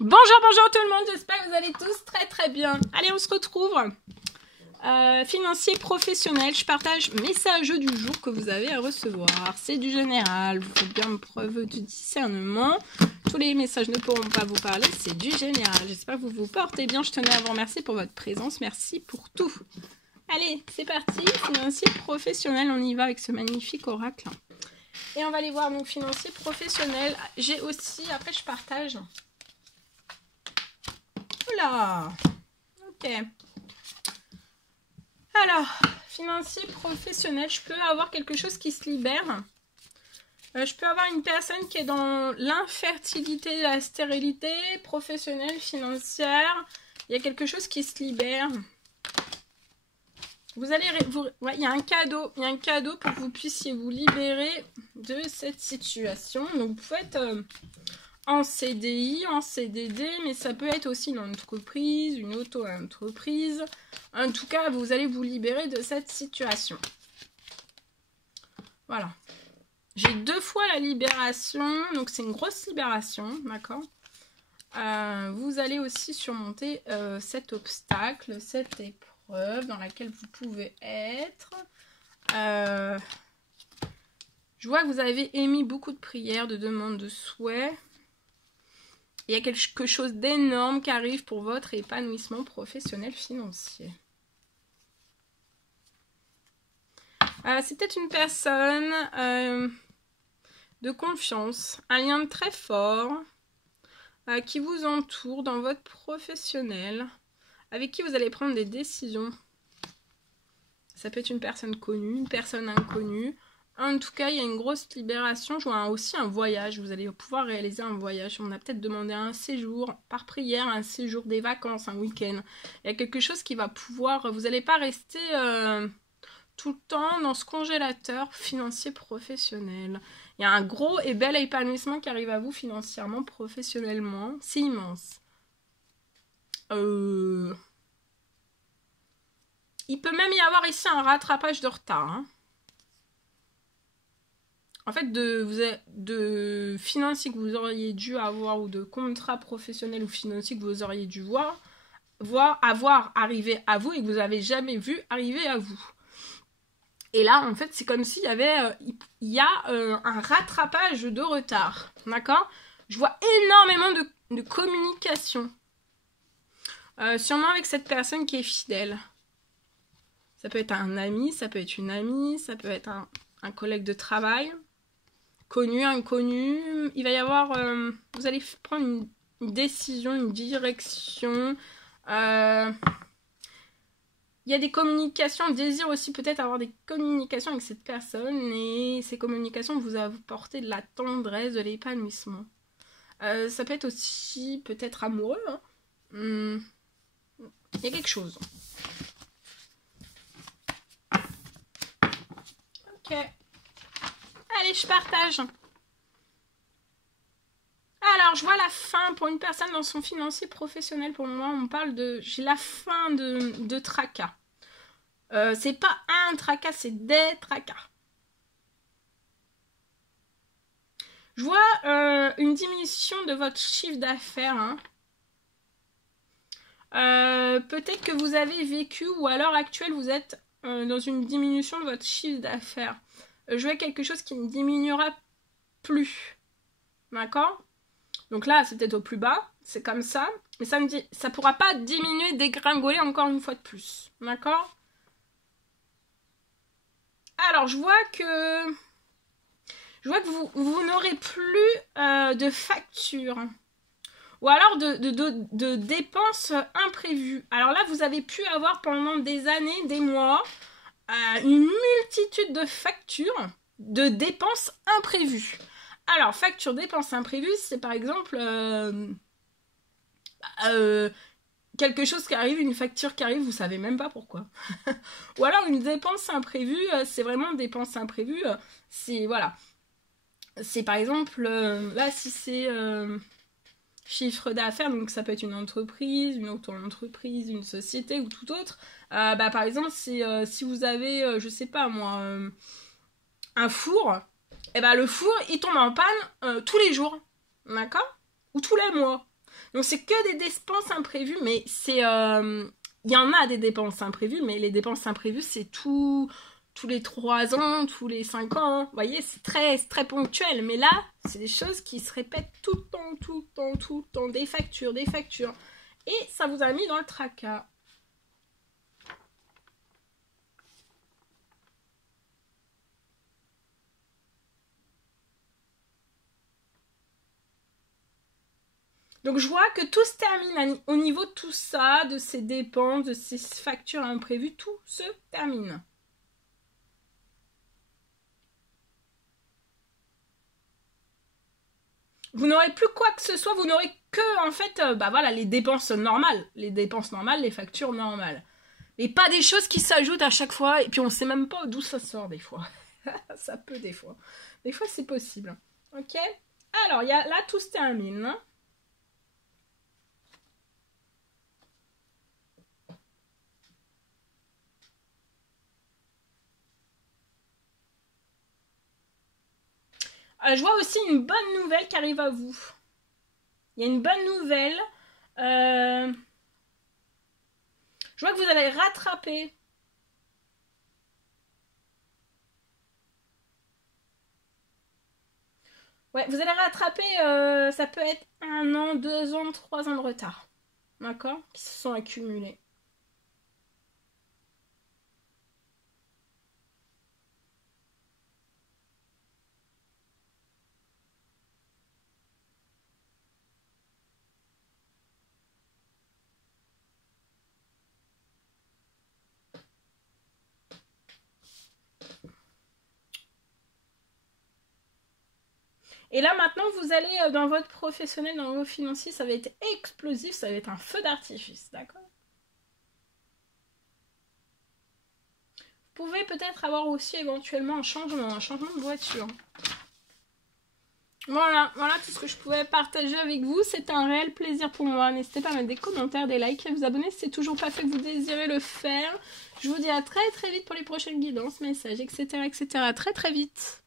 Bonjour, bonjour tout le monde, j'espère que vous allez tous très très bien. Allez, on se retrouve. Financier professionnel, je partage message du jour que vous avez à recevoir. C'est du général, vous faites bien preuve de discernement. Tous les messages ne pourront pas vous parler, c'est du général. J'espère que vous vous portez bien, je tenais à vous remercier pour votre présence, merci pour tout. Allez, c'est parti, financier professionnel, on y va avec ce magnifique oracle. Et on va aller voir donc financier professionnel. J'ai aussi, après je partage... Oula, ok. Alors, financier professionnel, je peux avoir quelque chose qui se libère. Je peux avoir une personne qui est dans l'infertilité, la stérilité professionnelle, financière. Il y a quelque chose qui se libère. Vous allez, ouais, il y a un cadeau pour que vous puissiez vous libérer de cette situation. Donc, vous pouvez être en CDI, en CDD, mais ça peut être aussi une entreprise, une auto-entreprise. En tout cas, vous allez vous libérer de cette situation. Voilà. J'ai 2 fois la libération, donc c'est une grosse libération, d'accord. Vous allez aussi surmonter cet obstacle, cette épreuve dans laquelle vous pouvez être. Je vois que vous avez émis beaucoup de prières, de demandes, de souhaits. Il y a quelque chose d'énorme qui arrive pour votre épanouissement professionnel financier. C'est peut-être une personne de confiance, un lien très fort qui vous entoure dans votre professionnel, avec qui vous allez prendre des décisions. Ça peut être une personne connue, une personne inconnue. En tout cas, il y a une grosse libération. Je vois aussi un voyage. Vous allez pouvoir réaliser un voyage. On a peut-être demandé un séjour par prière, un séjour, des vacances, un week-end. Il y a quelque chose qui va pouvoir... Vous n'allez pas rester tout le temps dans ce congélateur financier professionnel. Il y a un gros et bel épanouissement qui arrive à vous financièrement, professionnellement. C'est immense. Il peut même y avoir ici un rattrapage de retard. Hein. En fait, de financiers que vous auriez dû avoir ou de contrats professionnels ou financiers que vous auriez dû avoir arrivé à vous et que vous n'avez jamais vu arriver à vous. Et là, en fait, c'est comme s'il y avait un rattrapage de retard. D'accord? Je vois énormément de communication. Sûrement avec cette personne qui est fidèle. Ça peut être un ami, ça peut être une amie, ça peut être un collègue de travail. Connu, inconnu, il va y avoir... vous allez prendre une décision, une direction. Il y a des communications, désir aussi peut-être avoir des communications avec cette personne. Et ces communications vous apporter de la tendresse, de l'épanouissement. Ça peut être aussi peut-être amoureux. Hein. Il y a quelque chose. Ok. Allez, je partage. Alors, je vois la fin pour une personne dans son financier professionnel. Pour moi, on parle de... J'ai la fin de tracas. C'est pas un tracas, c'est des tracas. Je vois une diminution de votre chiffre d'affaires. Hein. Peut-être que vous avez vécu ou à l'heure actuelle, vous êtes dans une diminution de votre chiffre d'affaires. Je vois quelque chose qui ne diminuera plus. D'accord? Donc là, c'est peut-être au plus bas, c'est comme ça. Mais ça ne pourra pas diminuer, dégringoler encore une fois de plus. D'accord? Alors, je vois que vous n'aurez plus de factures. Ou alors de dépenses imprévues. Alors là, vous avez pu avoir pendant des années, des mois, une multitude de factures de dépenses imprévues. Alors, facture dépenses imprévues, c'est par exemple quelque chose qui arrive, une facture qui arrive, vous savez même pas pourquoi. Ou alors une dépense imprévue, c'est vraiment une dépense imprévue, c'est voilà. C'est par exemple, là si c'est chiffre d'affaires, donc ça peut être une entreprise, une auto-entreprise, une société ou tout autre. Par exemple, si vous avez, je sais pas moi, un four, et le four il tombe en panne tous les jours, d'accord? Ou tous les mois. Donc c'est que des dépenses imprévues, mais c'est... Il y en a des dépenses imprévues, mais les dépenses imprévues, c'est tous les 3 ans, tous les 5 ans. Vous voyez, c'est très ponctuel. Mais là, c'est des choses qui se répètent tout le temps. Des factures. Et ça vous a mis dans le tracas. Donc je vois que tout se termine au niveau de tout ça, de ces dépenses, de ces factures imprévues, tout se termine. Vous n'aurez plus quoi que ce soit, vous n'aurez que en fait, voilà, les dépenses normales, les factures normales. Et pas des choses qui s'ajoutent à chaque fois, et puis on sait même pas d'où ça sort des fois. Ça peut des fois. Des fois c'est possible. Ok. Alors, là tout se termine. Je vois aussi une bonne nouvelle qui arrive à vous. Il y a une bonne nouvelle. Je vois que vous allez rattraper. Ouais, vous allez rattraper, ça peut être 1 an, 2 ans, 3 ans de retard. D'accord? Qui se sont accumulés. Et là, maintenant, vous allez dans votre professionnel, dans vos financiers, ça va être explosif, ça va être un feu d'artifice, d'accord? Vous pouvez peut-être avoir aussi éventuellement un changement de voiture. Voilà tout ce que je pouvais partager avec vous. C'est un réel plaisir pour moi. N'hésitez pas à mettre des commentaires, des likes et à vous abonner si c'est toujours pas fait que vous désirez le faire. Je vous dis à très vite pour les prochaines guidances, messages, etc. Très vite.